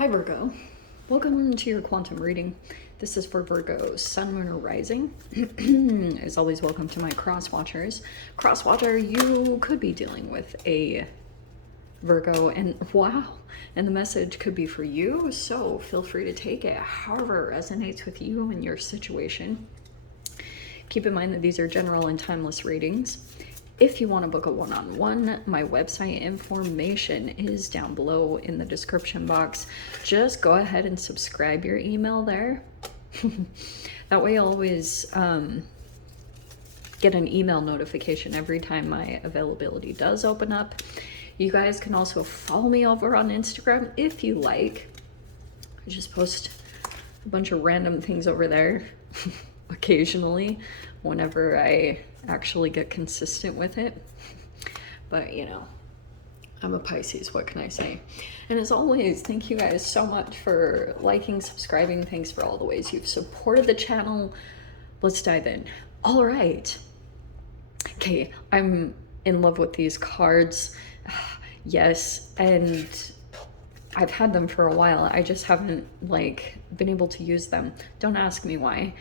Hi Virgo, welcome to your quantum reading. This is for Virgo, Sun, Moon, or Rising. As always, welcome to my cross watchers. Cross watcher, you could be dealing with a Virgo, and wow, and the message could be for you, so feel free to take it however it resonates with you and your situation. Keep in mind that these are general and timeless readings. If you want to book a one-on-one, my website information is down below in the description box. Just go ahead and subscribe your email there. That way you'll always get an email notification every time my availability does open up. You guys can also follow me over on Instagram if you like. I just post a bunch of random things over there occasionally whenever I actually get consistent with it. But you know, I'm a Pisces, what can I say? And as always, thank you guys so much for liking, subscribing. Thanks for all the ways you've supported the channel. Let's dive in. All right. Okay, I'm in love with these cards. Yes, and I've had them for a while. I just haven't been able to use them. Don't ask me why.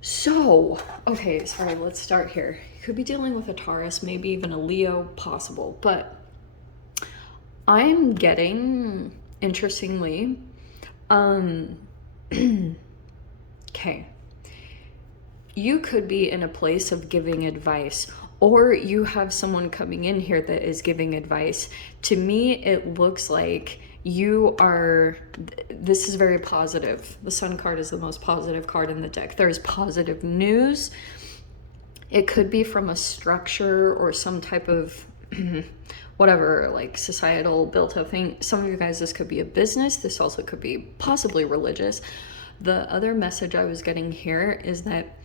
So, okay, sorry, let's start here. You could be dealing with a Taurus, maybe even a Leo, possible, but I'm getting, interestingly, okay, you could be in a place of giving advice, or you have someone coming in here that is giving advice. To me, it looks like you are, this is very positive. The Sun card is the most positive card in the deck. There's positive news. It could be from a structure or some type of whatever, like societal built up thing. Some of you guys, this could be a business. This also could be possibly religious. The other message I was getting here is that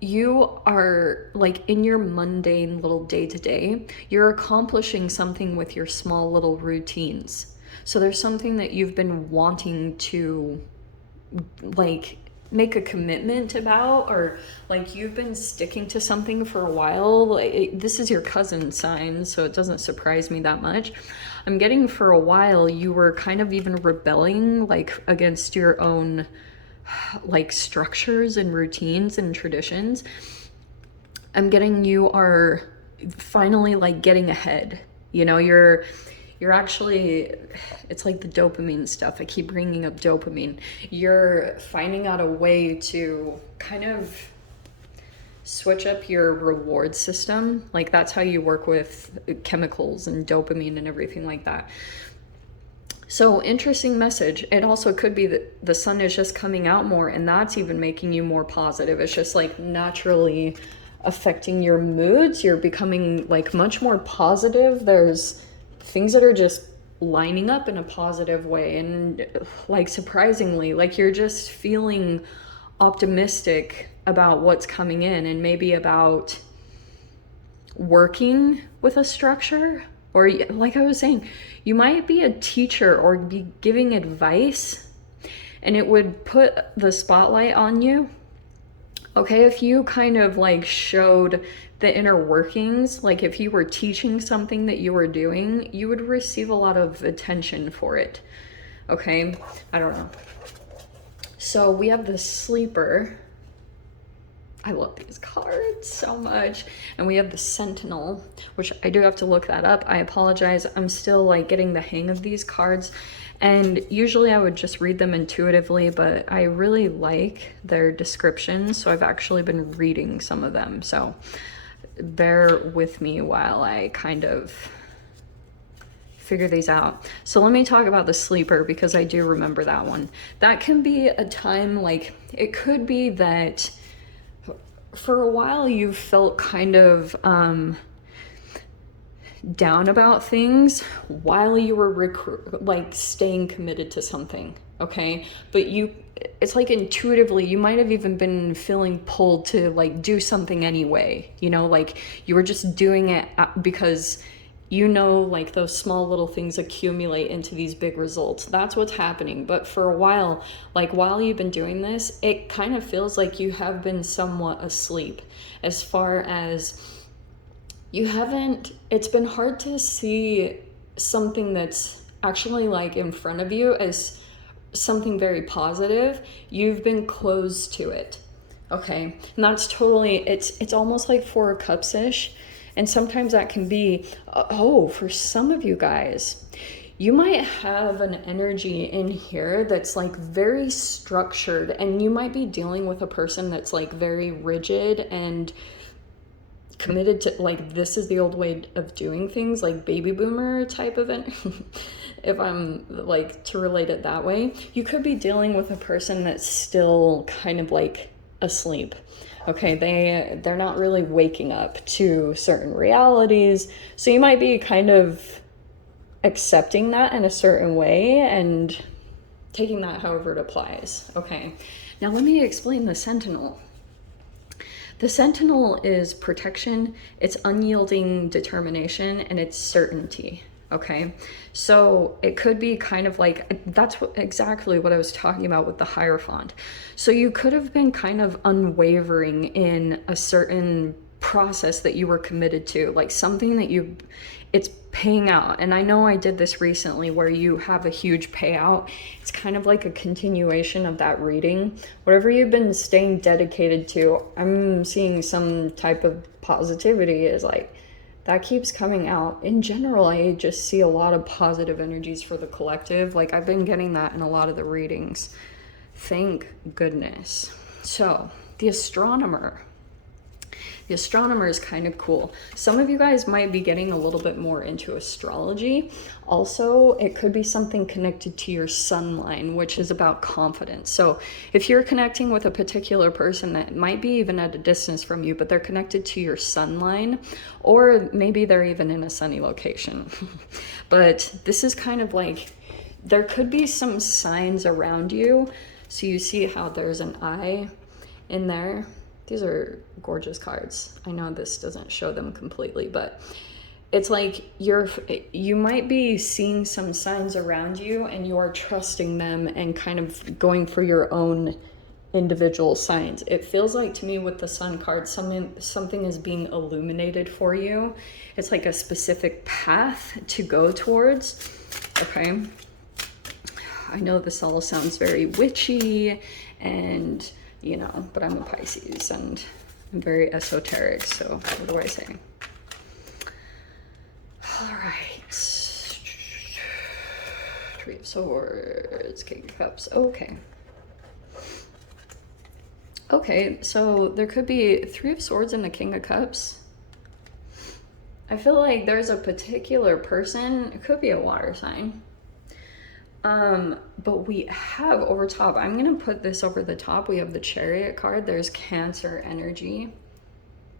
you are in your mundane little day-to-day, you're accomplishing something with your small little routines. So there's something that you've been wanting to make a commitment about, or you've been sticking to something for a while. This is your cousin sign, so it doesn't surprise me that much. I'm getting for a while you were kind of even rebelling against your own structures and routines and traditions. I'm getting you are finally getting ahead. You know, you're actually, it's like the dopamine stuff. I keep bringing up dopamine. You're finding out a way to kind of switch up your reward system. That's how you work with chemicals and dopamine and everything like that. So interesting message. It also could be that the sun is just coming out more, and that's even making you more positive. It's just naturally affecting your moods. You're becoming much more positive. There's things that are just lining up in a positive way, and surprisingly, you're just feeling optimistic about what's coming in, and maybe about working with a structure. Or like I was saying, you might be a teacher or be giving advice, and it would put the spotlight on you. Okay, if you kind of showed the inner workings, if you were teaching something that you were doing, you would receive a lot of attention for it. Okay, I don't know. So we have the Sleeper. I love these cards so much. And we have the Sentinel, which I do have to look that up. I apologize. I'm still getting the hang of these cards. And usually I would just read them intuitively, but I really like their descriptions. So I've actually been reading some of them. So bear with me while I kind of figure these out. So let me talk about the Sleeper, because I do remember that one. That can be a time, it could be that for a while you've felt kind of down about things while you were staying committed to something, okay? But it's intuitively, you might have even been feeling pulled to do something anyway, you know, you were just doing it because those small little things accumulate into these big results. That's what's happening. But for a while, while you've been doing this, it kind of feels like you have been somewhat asleep, as far as you haven't, it's been hard to see something that's actually in front of you as something very positive, you've been closed to it. Okay, and that's totally, it's almost like Four of Cups-ish. And sometimes that can be, oh, for some of you guys, you might have an energy in here that's like very structured, and you might be dealing with a person that's like very rigid and committed to, like, this is the old way of doing things, like baby boomer type of it. If I'm like to relate it that way, you could be dealing with a person that's still kind of like asleep. Okay, they're not really waking up to certain realities. So you might be kind of accepting that in a certain way and taking that however it applies. Okay, now let me explain the Sentinel. The Sentinel is protection, it's unyielding determination, and it's certainty. Okay, so it could be kind of like, that's exactly what I was talking about with the Hierophant. So you could have been kind of unwavering in a certain process that you were committed to, like something that it's paying out. And I know I did this recently where you have a huge payout. It's kind of like a continuation of that reading. Whatever you've been staying dedicated to, I'm seeing some type of positivity is like, that keeps coming out. In general, I just see a lot of positive energies for the collective. Like I've been getting that in a lot of the readings. Thank goodness. So the astronomer. The astronomer is kind of cool. Some of you guys might be getting a little bit more into astrology. Also, it could be something connected to your sun line, which is about confidence. So if you're connecting with a particular person that might be even at a distance from you, but they're connected to your sun line, or maybe they're even in a sunny location. But this is kind of like, there could be some signs around you. So you see how there's an eye in there. These are gorgeous cards. I know this doesn't show them completely, but it's like you might be seeing some signs around you and you are trusting them and kind of going for your own individual signs. It feels like to me with the Sun card, something is being illuminated for you. It's like a specific path to go towards. Okay. I know this all sounds very witchy and you know, but I'm a Pisces and I'm very esoteric, so what do I say? All right. Three of Swords, King of Cups, okay. Okay, so there could be Three of Swords and the King of Cups. I feel like there's a particular person, it could be a water sign. But we have over top, I'm going to put this over the top. We have the Chariot card. There's Cancer energy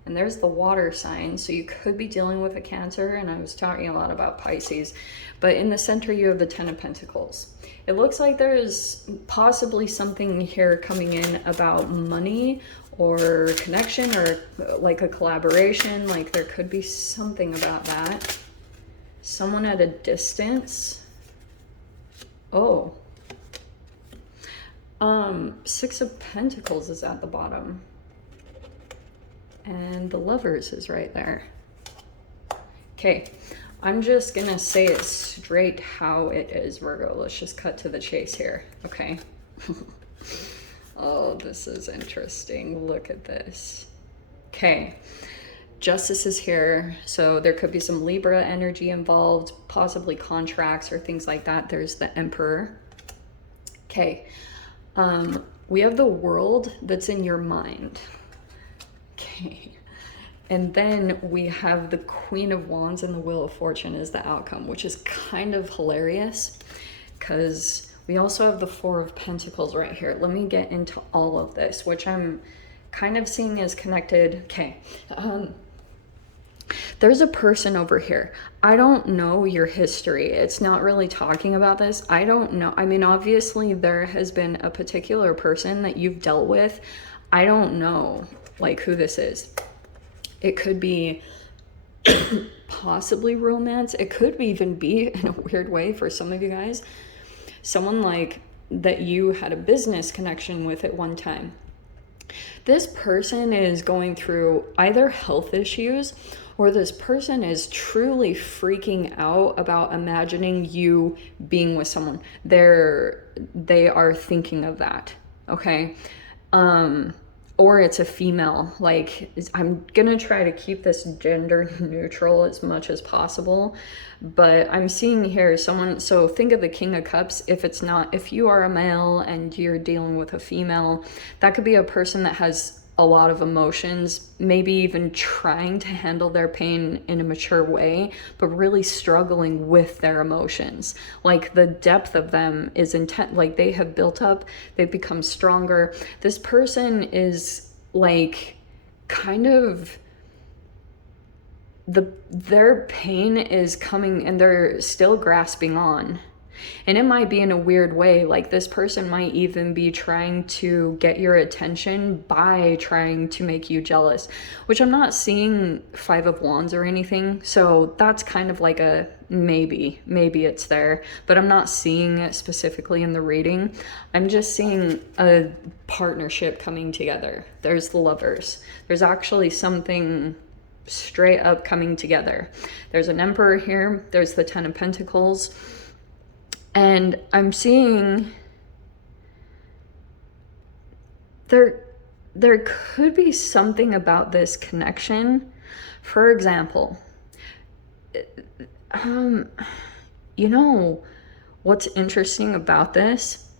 and there's the water sign. So you could be dealing with a Cancer, and I was talking a lot about Pisces, but in the center, you have the Ten of Pentacles. It looks like there's possibly something here coming in about money or connection or like a collaboration. Like there could be something about that. Someone at a distance. Oh, Six of Pentacles is at the bottom and the Lovers is right there. Okay, I'm just gonna say it straight how it is, Virgo. Let's just cut to the chase here, okay? Oh, this is interesting. Look at this. Okay, Justice is here, so there could be some Libra energy involved, possibly contracts or things like that. There's the Emperor. Okay, we have the World that's in your mind. Okay, and then we have the Queen of Wands and the Wheel of Fortune as the outcome, which is kind of hilarious because we also have the Four of Pentacles right here. Let me get into all of this, which I'm kind of seeing as connected. Okay, there's a person over here. I don't know your history. It's not really talking about this. I don't know. I mean, obviously there has been a particular person that you've dealt with. I don't know like who this is. It could be possibly romance. It could even be, in a weird way for some of you guys, someone like that you had a business connection with at one time. This person is going through either health issues or this person is truly freaking out about imagining you being with someone. They are thinking of that, okay? Or it's a female. Like, I'm gonna try to keep this gender neutral as much as possible, but I'm seeing here someone, so think of the King of Cups. If you are a male and you're dealing with a female, that could be a person that has a lot of emotions, maybe even trying to handle their pain in a mature way, but really struggling with their emotions. Like, the depth of them is intense. Like, they have built up, they've become stronger. This person is like kind of their pain is coming and they're still grasping on. And it might be in a weird way, like this person might even be trying to get your attention by trying to make you jealous, which I'm not seeing 5 of Wands or anything. So that's kind of like a maybe it's there, but I'm not seeing it specifically in the reading. I'm just seeing a partnership coming together. There's the Lovers. There's actually something straight up coming together. There's an Emperor here. There's the 10 of Pentacles. And I'm seeing there could be something about this connection. For example, you know what's interesting about this?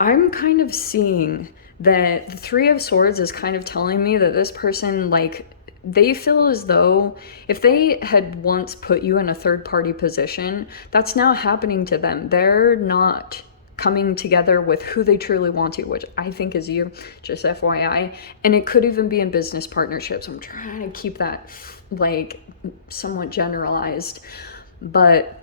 I'm kind of seeing that the 3 of Swords is kind of telling me that this person, like, they feel as though if they had once put you in a third-party position, that's now happening to them. They're not coming together with who they truly want to, which I think is you, just FYI. And it could even be in business partnerships. I'm trying to keep that like somewhat generalized. But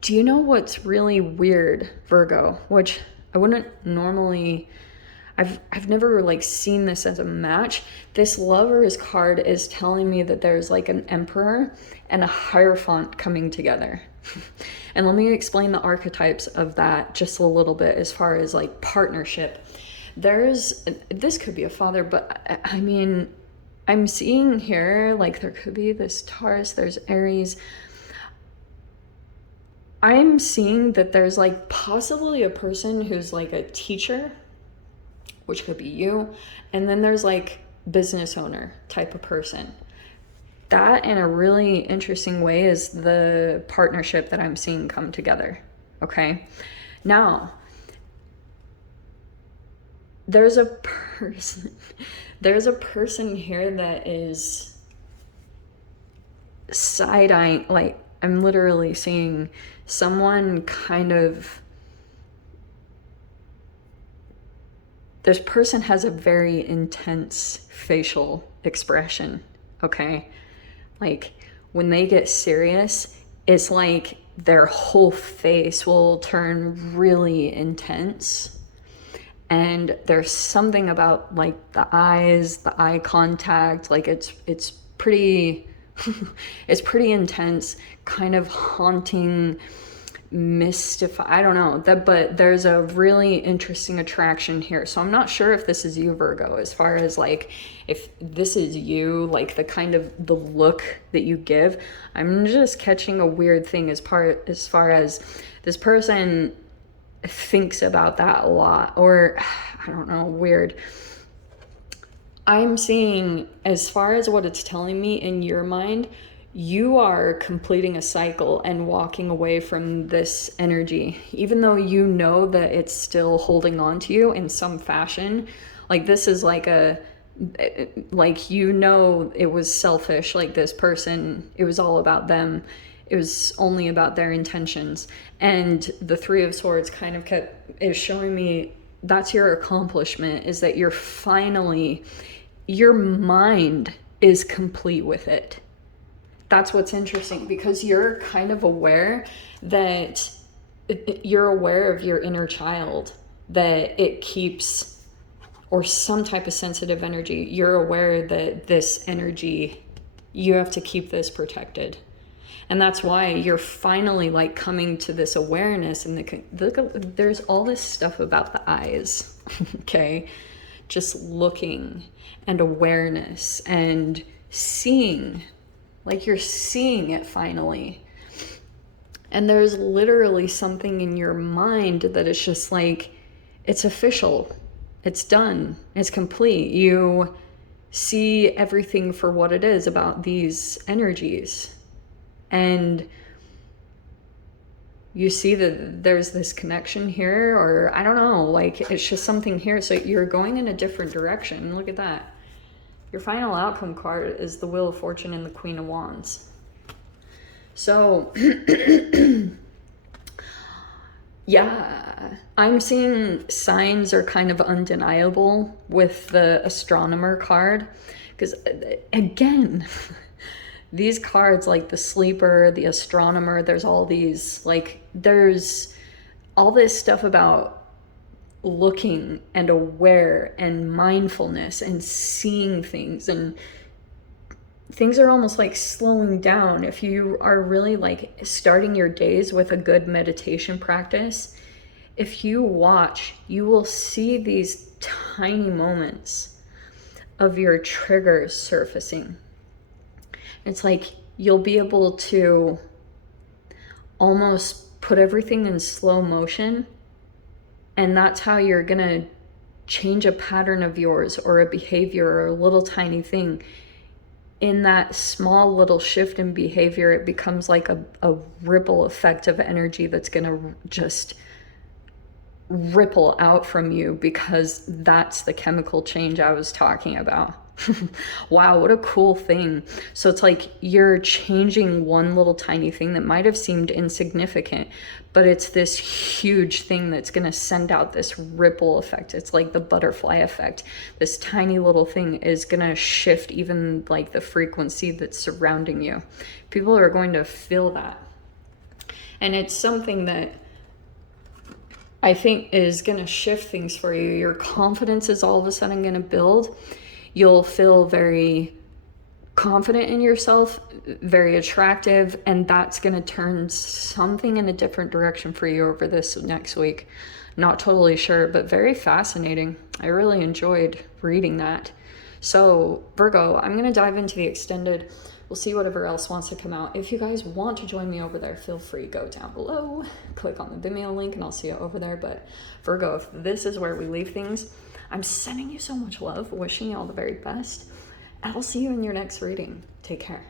do you know what's really weird, Virgo? Which I wouldn't normally, I've never like seen this as a match. This Lovers card is telling me that there's like an Emperor and a Hierophant coming together. And let me explain the archetypes of that just a little bit as far as like partnership. This could be a father, but I mean, I'm seeing here, like there could be this Taurus, there's Aries. I'm seeing that there's like possibly a person who's like a teacher, which could be you, and then there's like business owner type of person. That in a really interesting way is the partnership that I'm seeing come together. Okay, now there's a person here that is side-eyeing, like I'm literally seeing someone kind of, this person has a very intense facial expression, okay? Like when they get serious, it's like their whole face will turn really intense. And there's something about like the eyes, the eye contact, like it's pretty it's pretty intense, kind of haunting, I don't know that, but there's a really interesting attraction here. So I'm not sure if this is you, Virgo, as far as like if this is you, like the kind of the look that you give. I'm just catching a weird thing as far as this person thinks about that a lot, or I don't know, weird. I'm seeing, as far as what it's telling me in your mind, you are completing a cycle and walking away from this energy, even though you know that it's still holding on to you in some fashion. Like this is like like, you know, it was selfish. Like this person, it was all about them. It was only about their intentions. And the 3 of Swords kind of is showing me that's your accomplishment, is that you're finally, your mind is complete with it. That's what's interesting, because you're kind of aware that you're aware of your inner child, that it keeps, or some type of sensitive energy. You're aware that this energy, you have to keep this protected. And that's why you're finally like coming to this awareness. And there's all this stuff about the eyes, okay? Just looking and awareness and seeing, like you're seeing it finally. And there's literally something in your mind that is just like, it's official, it's done, it's complete. You see everything for what it is about these energies. And you see that there's this connection here, or I don't know, like it's just something here. So you're going in a different direction. Look at that. Your final outcome card is the Wheel of Fortune and the Queen of Wands. So yeah, I'm seeing signs are kind of undeniable with the astronomer card, because again, these cards like the sleeper, the astronomer, there's all these, like there's all this stuff about looking and aware and mindfulness and seeing things, and things are almost like slowing down. If you are really like starting your days with a good meditation practice, if you watch, you will see these tiny moments of your triggers surfacing. It's like you'll be able to almost put everything in slow motion, and that's how you're gonna change a pattern of yours or a behavior or a little tiny thing. In that small little shift in behavior, it becomes like a ripple effect of energy that's gonna just ripple out from you, because that's the chemical change I was talking about. Wow, what a cool thing. So it's like you're changing one little tiny thing that might have seemed insignificant, but it's this huge thing that's going to send out this ripple effect. It's like the butterfly effect. This tiny little thing is going to shift even like the frequency that's surrounding you. People are going to feel that. And it's something that I think is going to shift things for you. Your confidence is all of a sudden going to build. You'll feel very confident in yourself, very attractive, and that's going to turn something in a different direction for you over this next week. Not totally sure, but very fascinating. I really enjoyed reading that. So Virgo, I'm going to dive into the extended. We'll see whatever else wants to come out. If you guys want to join me over there, feel free, go down below, click on the Vimeo link, and I'll see you over there. But Virgo, if this is where we leave things, I'm sending you so much love, wishing you all the very best. I'll see you in your next reading. Take care.